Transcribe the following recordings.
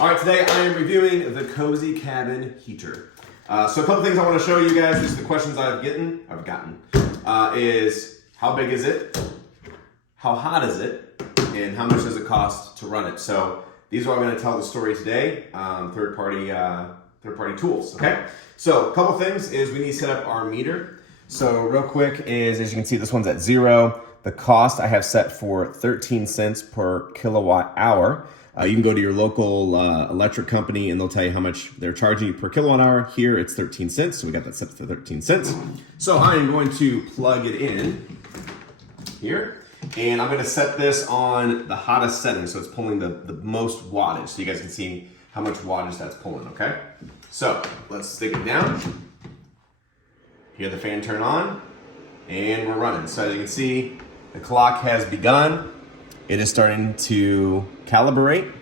All right, today I am reviewing the Cozy Cabin heater. So a couple things I want to show you guys. These are the questions I've gotten. Is how big is it? How hot is it? And how much does it cost to run it? So these are all going to tell the story today. Third-party tools. Okay. So a couple things is we need to set up our meter. So real quick is, as you can see, this one's at 0. The cost I have set for 13 cents per kilowatt hour. You can go to your local electric company and they'll tell you how much they're charging you per kilowatt hour. Here it's 13 cents, so we got that set to 13 cents. So I am going to plug it in here, and I'm going to set this on the hottest setting, so it's pulling the most wattage, so you guys can see how much wattage that's pulling, okay? So let's stick it down. Hear the fan turn on, and we're running. So as you can see, the clock has begun. It is starting to calibrate.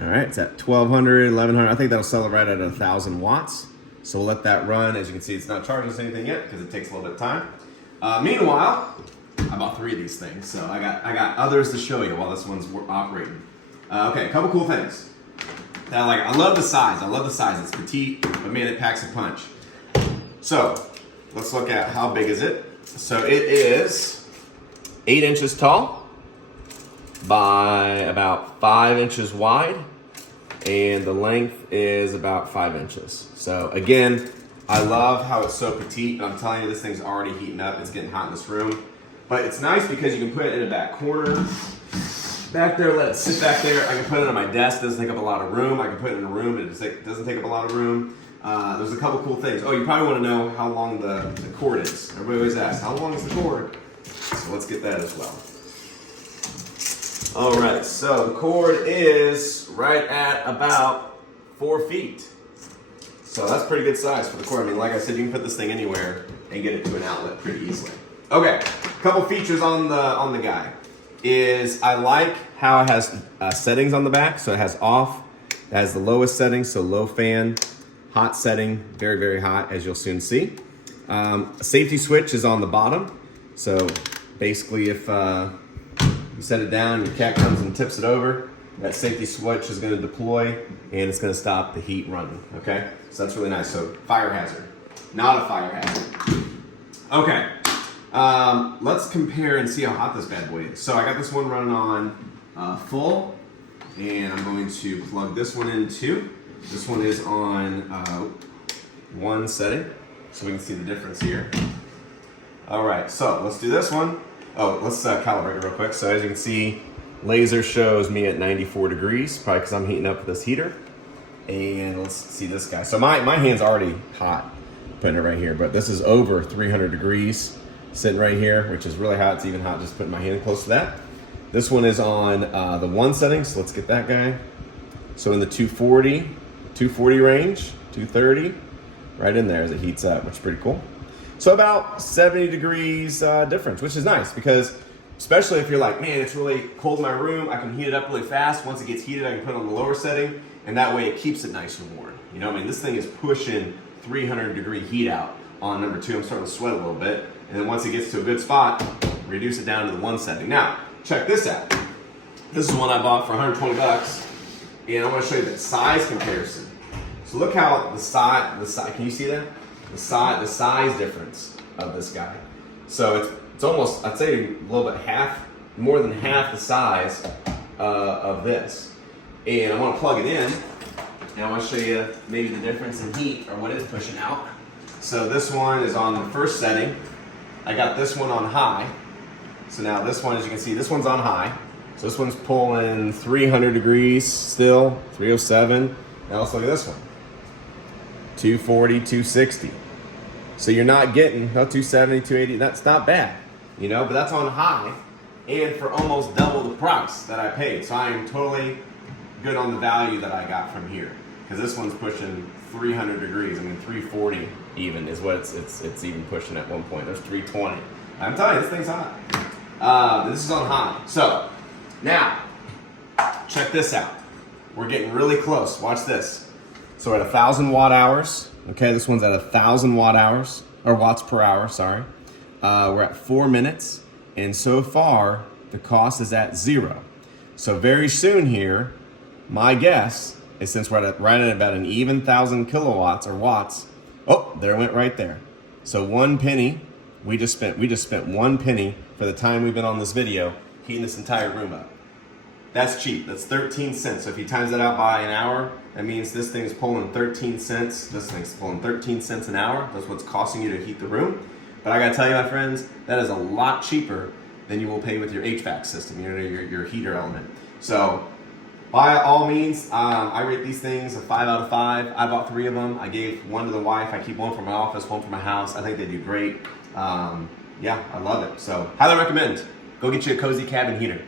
All right, it's at 1200, 1100. I think that'll sell it right at 1000 watts. So we'll let that run. As you can see, it's not charging us anything yet because it takes a little bit of time. Meanwhile, I bought 3 of these things, so I got others to show you while this one's operating. Okay, a couple cool things that I like. I love the size. It's petite, but man, it packs a punch. So let's look at how big is it. So it is 8 inches tall by about 5 inches wide, and the length is about 5 inches. So again, I love how it's so petite, and I'm telling you, this thing's already heating up. It's getting hot in this room. But it's nice because you can put it in the back corner, back there, let it sit back there. I can put it on my desk, it doesn't take up a lot of room. I can put it in a room, it doesn't take up a lot of room. There's a couple cool things. Oh, you probably want to know how long the cord is. Everybody always asks, how long is the cord? So let's get that as well. All right, so the cord is right at about 4 feet. So that's pretty good size for the cord. I mean, like I said, you can put this thing anywhere and get it to an outlet pretty easily. Okay, a couple features on the guy is I like how it has settings on the back. So it has off, it has the lowest setting, so low fan, hot setting, very, very hot, as you'll soon see. A safety switch is on the bottom. So basically if you set it down, your cat comes and tips it over, that safety switch is going to deploy and it's going to stop the heat running, okay? So that's really nice. So fire hazard, not a fire hazard. Okay, let's compare and see how hot this bad boy is. So I got this one running on full, and I'm going to plug this one in too. This one is on 1 setting, so we can see the difference here. All right, so let's do this one. Oh, let's calibrate it real quick. So as you can see, laser shows me at 94 degrees, probably because I'm heating up this heater. And let's see this guy. So my hand's already hot, putting it right here, but this is over 300 degrees sitting right here, which is really hot. It's even hot just putting my hand close to that. This one is on the 1 setting, so let's get that guy. So in the 240 range, 230, right in there as it heats up, which is pretty cool. So about 70 degrees difference, which is nice because especially if you're like, man, it's really cold in my room, I can heat it up really fast. Once it gets heated, I can put it on the lower setting, and that way it keeps it nice and warm. You know what I mean? This thing is pushing 300 degree heat out on number 2. I'm starting to sweat a little bit. And then once it gets to a good spot, reduce it down to the 1 setting. Now, check this out. This is one I bought for 120 bucks, and I want to show you the size comparison. So look how the size, can you see that? The size difference of this guy. So it's almost, I'd say a little bit more than half the size of this. And I want to plug it in, and I want to show you maybe the difference in heat or what it's pushing out. So this one is on the 1st setting. I got this one on high. So now this one, as you can see, this one's on high. So this one's pulling 300 degrees still, 307. Now let's look at this one. 240, 260. So you're not getting 270, 280. That's not bad, you know, but that's on high and for almost double the price that I paid. So I am totally good on the value that I got from here, because this one's pushing 300 degrees. I mean, 340 even is what it's even pushing at one point. There's 320. I'm telling you, this thing's hot. This is on high. So now, check this out. We're getting really close. Watch this. So we're at 1,000 watt hours. Okay, this one's at 1,000 watt hours, or watts per hour, sorry. We're at 4 minutes, and so far, the cost is at 0. So very soon here, my guess is since we're right at about an even 1,000 kilowatts or watts, oh, there it went right there. So 1 penny, we just spent 1 penny for the time we've been on this video, heating this entire room up. That's cheap, that's 13 cents. So if you times that out by an hour, that means this thing's pulling 13 cents. This thing's pulling 13 cents an hour. That's what's costing you to heat the room. But I gotta tell you, my friends, that is a lot cheaper than you will pay with your HVAC system, your heater element. So by all means, I rate these things a 5 out of 5. I bought 3 of them. I gave 1 to the wife. I keep 1 for my office, 1 for my house. I think they do great. Yeah, I love it. So highly recommend. Go get you a cozy cabin heater.